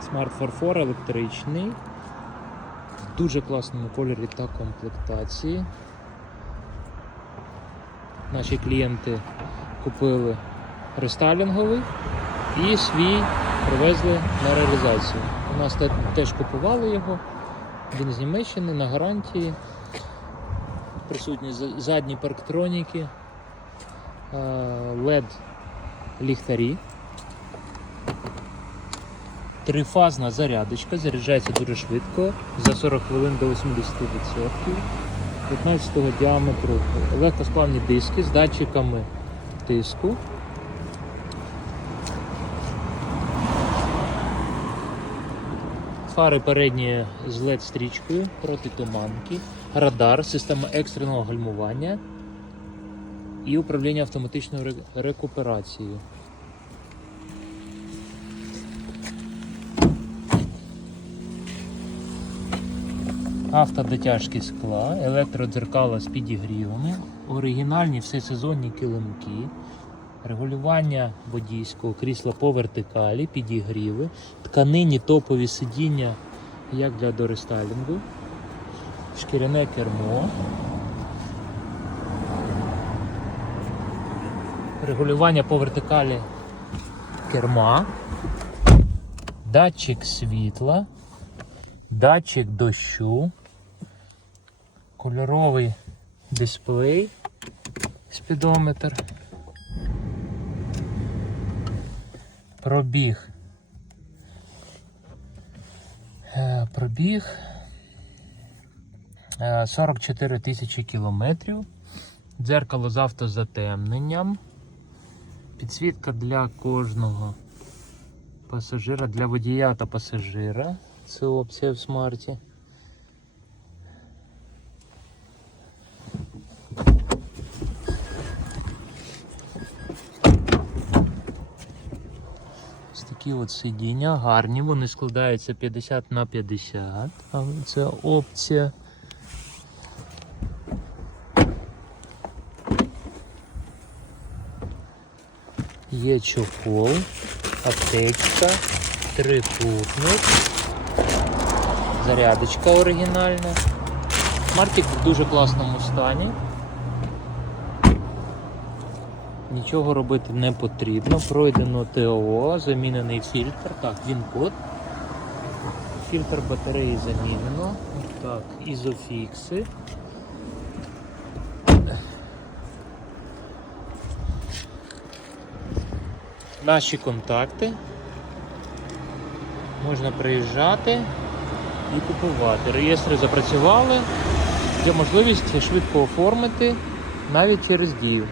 Smart Farfor електричний. В дуже класному кольорі та комплектації. Наші клієнти купили рестайлінговий і свій привезли на реалізацію. У нас теж купували його. Він з Німеччини на гарантії. Присутні задні парктроніки, LED ліхтарі. Трифазна зарядочка, заряджається дуже швидко, за 40 хвилин до 80%. 15 діаметру легкосплавні диски з датчиками тиску. Фари передні з LED стрічкою проти туманки, радар, система екстреного гальмування і управління автоматичною рекуперацією. Автодотяжки скла, електродзеркала з підігрівами, оригінальні всесезонні килимки, регулювання водійського крісла по вертикалі, підігріви, тканині топові сидіння, як для дорестайлінгу, шкіряне кермо, регулювання по вертикалі керма, датчик світла, датчик дощу, кольоровий дисплей, спідометр, пробіг. Е, Пробіг е, 44 тисячі кілометрів. Дзеркало з автозатемненням. Підсвітка для кожного пасажира, для водія та пасажира. Це опція в смарті. Такі от сидіння гарні, вони складаються 50 на 50. А Це опція. Є чохол, аптечка, трикутник, зарядочка оригінальна. Мартик в дуже класному стані. Нічого робити не потрібно. Пройдено ТО, замінений фільтр. Так, він код. Фільтр батареї замінено. Так, ізофікси. Наші контакти. Можна приїжджати і купувати. Реєстри запрацювали. Є можливість швидко оформити навіть через дію.